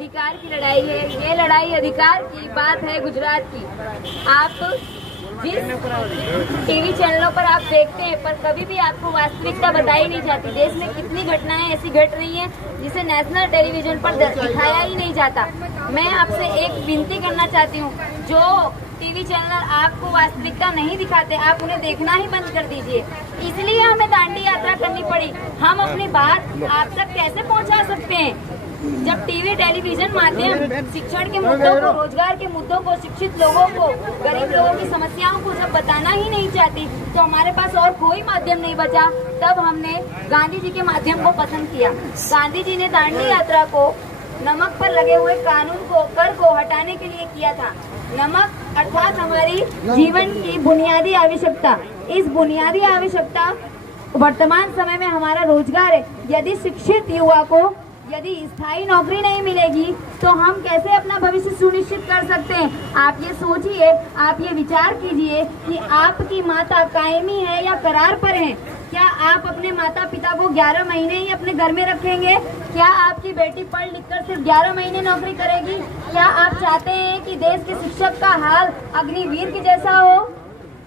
अधिकार की लड़ाई है। ये लड़ाई अधिकार की बात है गुजरात की। आप जिस टीवी चैनलों पर आप देखते हैं, पर कभी भी आपको वास्तविकता बताई नहीं जाती। देश में कितनी घटनाएं ऐसी घट रही हैं जिसे नेशनल टेलीविजन पर दिखाया ही नहीं जाता। मैं आपसे एक विनती करना चाहती हूँ, जो टीवी चैनल आपको वास्तविकता नहीं दिखाते, आप उन्हें देखना ही बंद कर दीजिए। इसलिए हमें दांडी यात्रा करनी पड़ी। हम अपनी बात आप तक कैसे पहुँचा सकते हैं जब टीवी टेलीविजन माध्यम शिक्षण के मुद्दों को, रोजगार के मुद्दों को, शिक्षित लोगों को, गरीब लोगों की समस्याओं को जब बताना ही नहीं चाहती, तो हमारे पास और कोई माध्यम नहीं बचा। तब हमने गांधी जी के माध्यम को पसंद किया। गांधी जी ने दांडी यात्रा को नमक पर लगे हुए कानून को, कर को हटाने के लिए किया था। नमक अर्थात हमारी जीवन की बुनियादी आवश्यकता। इस बुनियादी आवश्यकता वर्तमान समय में हमारा रोजगार है। यदि शिक्षित युवा को यदि स्थायी नौकरी नहीं मिलेगी तो हम कैसे अपना भविष्य सुनिश्चित कर सकते हैं। आप ये सोचिए, आप ये विचार कीजिए कि आपकी माता कायमी है या करार पर है। क्या आप अपने माता पिता को 11 महीने ही अपने घर में रखेंगे? क्या आपकी बेटी पढ़ लिख कर सिर्फ 11 महीने नौकरी करेगी? क्या आप चाहते हैं कि देश के शिक्षक का हाल अग्निवीर के जैसा हो?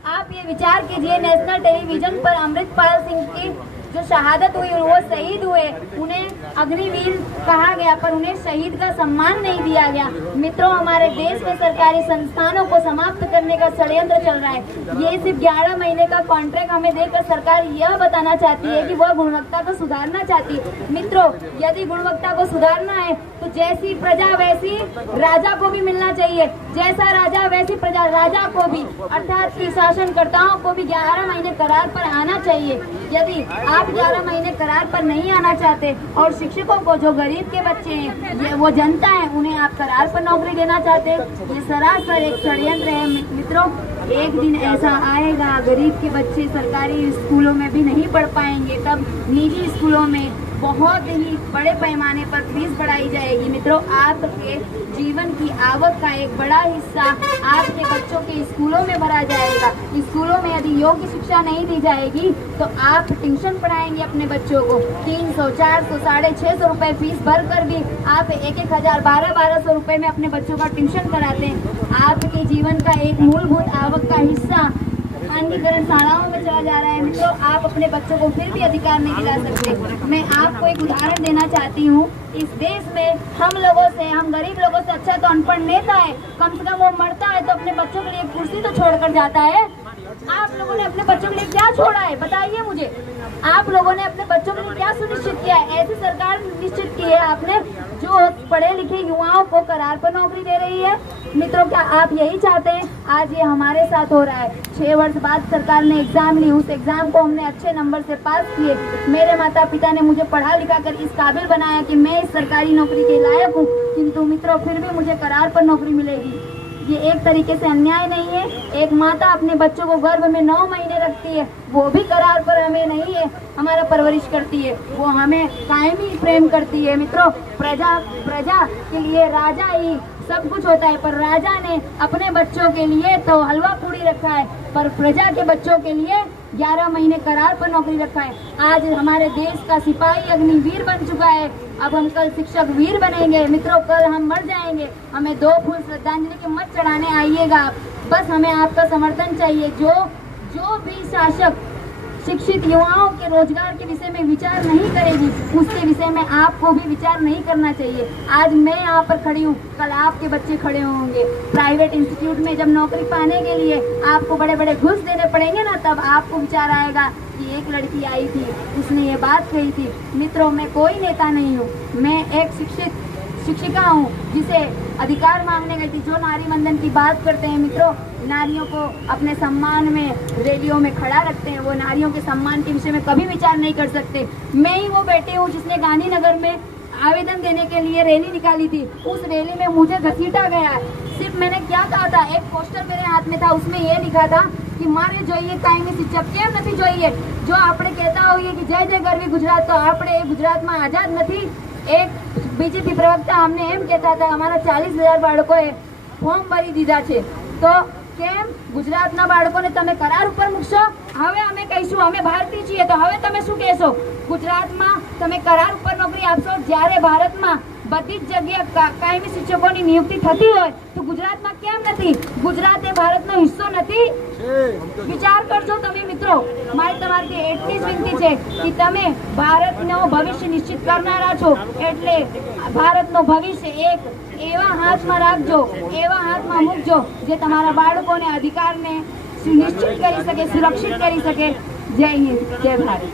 आप ये विचार कीजिए। नेशनल टेलीविजन पर अमृतपाल सिंह की जो शहादत हुई, वो शहीद हुए, उन्हें अग्निवीर कहा गया, पर उन्हें शहीद का सम्मान नहीं दिया गया। मित्रों, हमारे देश में सरकारी संस्थानों को समाप्त करने का षड्यंत्र चल रहा है। ये सिर्फ 11 महीने का कॉन्ट्रैक्ट हमें देकर सरकार यह बताना चाहती है कि वह गुणवत्ता को सुधारना चाहती है। मित्रों, यदि गुणवत्ता को सुधारना है तो जैसी प्रजा वैसी राजा को भी मिलना चाहिए। जैसा राजा वैसी प्रजा। राजा को भी अर्थात की शासनकर्ताओं को भी 11 महीने करार पर आना चाहिए। यदि आप 11 महीने करार पर नहीं आना चाहते और शिक्षकों को, जो गरीब के बच्चे हैं, ये वो जनता है, उन्हें आप करार पर नौकरी देना चाहते, ये सरासर एक षड्यंत्र है। मित्रों, एक दिन ऐसा आएगा गरीब के बच्चे सरकारी स्कूलों में भी नहीं पढ़ पाएंगे, तब निजी स्कूलों में बहुत ही बड़े पैमाने पर फीस बढ़ाई जाएगी। मित्रों, आपके जीवन की आवक का एक बड़ा हिस्सा आपके बच्चों के स्कूलों में भरा जाएगा। स्कूलों में यदि योग्य शिक्षा नहीं दी जाएगी तो आप ट्यूशन पढ़ाएंगे अपने बच्चों को 300, 400, 650 रुपए फीस भर कर भी आप 1,000, 1200 रुपए में अपने बच्चों का ट्यूशन कराते हैं। आपके जीवन का एक मूलभूत आवक का हिस्सा खानगीकरण शालाओं में चला जा रहा है। मित्रों, आप अपने बच्चों को फिर भी अधिकार नहीं दिला सकते। मैं आपको एक उदाहरण देना चाहती हूँ। इस देश में हम गरीब लोगों से अच्छा तो अनपढ़ नेता है। कम से कम वो मरता है तो अपने बच्चों के लिए कुर्सी तो छोड़ कर जाता है। आप लोगों ने अपने बच्चों के लिए क्या छोड़ा है, बताइए मुझे। आप लोगों ने अपने बच्चों के लिए क्या सुनिश्चित किया है? ऐसी सरकार निश्चित की है आपने जो पढ़े लिखे युवाओं को करार पर नौकरी दे रही है। मित्रों, क्या आप यही चाहते हैं? आज ये हमारे साथ हो रहा है। 6 वर्ष बाद सरकार ने एग्जाम ली, उस एग्जाम को हमने अच्छे नंबर से पास किए। मेरे माता पिता ने मुझे पढ़ा लिखा कर इस काबिल बनाया कि मैं इस सरकारी नौकरी के लायक हूँ, किंतु मित्रों फिर भी मुझे करार पर नौकरी मिलेगी। ये एक तरीके से अन्याय नहीं है? एक माता अपने बच्चों को गर्भ में 9 महीने रखती है, वो भी करार पर हमें नहीं है हमारा परवरिश करती है, वो हमें कायमी प्रेम करती है। मित्रों, प्रजा के लिए राजा ही सब कुछ होता है, पर राजा ने अपने बच्चों के लिए तो हलवा पूड़ी रखा है, पर प्रजा के बच्चों के लिए 11 महीने करार पर नौकरी रखा है। आज हमारे देश का सिपाही अग्निवीर बन चुका है, अब हम कल शिक्षक वीर बनेंगे। मित्रों, कल हम मर जाएंगे, हमें 2 फूल श्रद्धांजलि के मत चढ़ाने आइएगा आप। बस हमें आपका समर्थन चाहिए। जो भी शासक शिक्षित युवाओं के रोजगार के विषय में विचार नहीं करेगी, उसके विषय में आपको भी विचार नहीं करना चाहिए। आज मैं यहाँ पर खड़ी हूँ, कल आपके बच्चे खड़े होंगे। प्राइवेट इंस्टीट्यूट में जब नौकरी पाने के लिए आपको बड़े बड़े घूस देने पड़ेंगे ना, तब आपको विचार आएगा कि एक लड़की आई थी, उसने ये बात कही थी। मित्रों, मैं कोई नेता नहीं हूँ, मैं एक शिक्षिका हूँ जिसे अधिकार मांगने गई थी। जो नारी वंदन की बात करते हैं, मित्रों, नारियों को अपने सम्मान में रैलियों में खड़ा रखते हैं, वो नारियों के सम्मान के विषय में कभी विचार नहीं कर सकते। मैं ही वो बेटी हूँ जिसने गांधीनगर में आवेदन देने के लिए रैली निकाली थी। उस रैली में मुझे घसीटा गया। सिर्फ मैंने क्या कहा था, एक पोस्टर मेरे हाथ में था, उसमें ये लिखा था कि मारे જોઈએ કાયમી શિક્ષક કેમ નથી જોઈએ? જો આપણે કહેતા હોઈએ કે જય જય ગરવી ગુજરાત, તો આપણે એ ગુજરાતમાં આઝાદ નથી। એક બીજેપી પ્રવક્તા અમને એમ કહેતા હતા, અમારા 40,000 બાળકોએ ફોર્મ ભરી દીધા છે, તો કેમ ગુજરાતના બાળકોને તમે કરાર ઉપર મૂકશો? હવે અમે કહીશું અમે ભારતીય છીએ, તો હવે તમે શું કહેશો? ગુજરાતમાં તમે કરાર ઉપર નોકરી આપશો, જ્યારે ભારતમાં બધી જ જગ્યાએ કાયમી શિક્ષકોની નિયુક્તિ થતી હોય તો ગુજરાતમાં કેમ નથી? ગુજરાત એ ભારતનો હિસ્સો નથી? વિચાર કરજો તમે મિત્રો. મારી તમારી એટલી જ વિનંતી છે કે તમે ભારતનો ભવિષ્ય નિશ્ચિત કરનારા છો, એટલે ભારતનો ભવિષ્ય એક એવા હાથમાં રાખજો, એવા હાથમાં મૂકજો જે તમારા બાળકોને અધિકારને સુનિશ્ચિત કરી શકે, સુરક્ષિત કરી શકે. જય હિન્દ, જય ભારત.